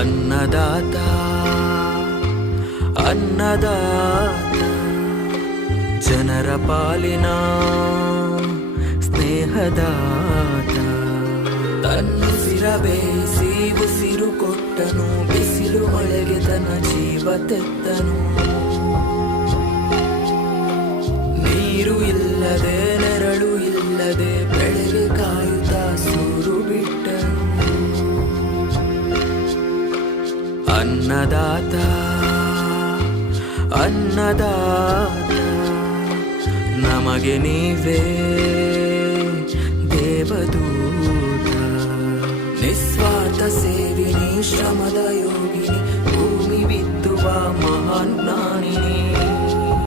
ಅನ್ನದಾತ ಅನ್ನದಾತ ಜನರ ಪಾಲಿನ ಸ್ನೇಹದಾತ ತನ್ನುಸಿರ ಬೇಯಿಸಿ ಉಸಿರು ಕೊಟ್ಟನು ಬಿಸಿಲು ಮಳೆಗೆ ತನ್ನ ಜೀವ ತೆತ್ತನು ನೀರು ಇಲ್ಲದೆ ನೆರಳು ಇಲ್ಲದೆ ಬೆಳೆಗೆ ಕಾಯುತ್ತಾ ಸೂರು ಬಿಟ್ಟನು ಅನ್ನದಾತ ಅನ್ನದಾತ ನಮಗೆ ನೀವೇ ದೇವದೂತ ನಿಸ್ವಾರ್ಥ ಸೇವಿನಿ ಶ್ರಮದ ಯೋಗಿನಿ ಭೂಮಿ ಬಿತ್ತುವ ಮಹಾನ್ ಜ್ಞಾನಿನಿ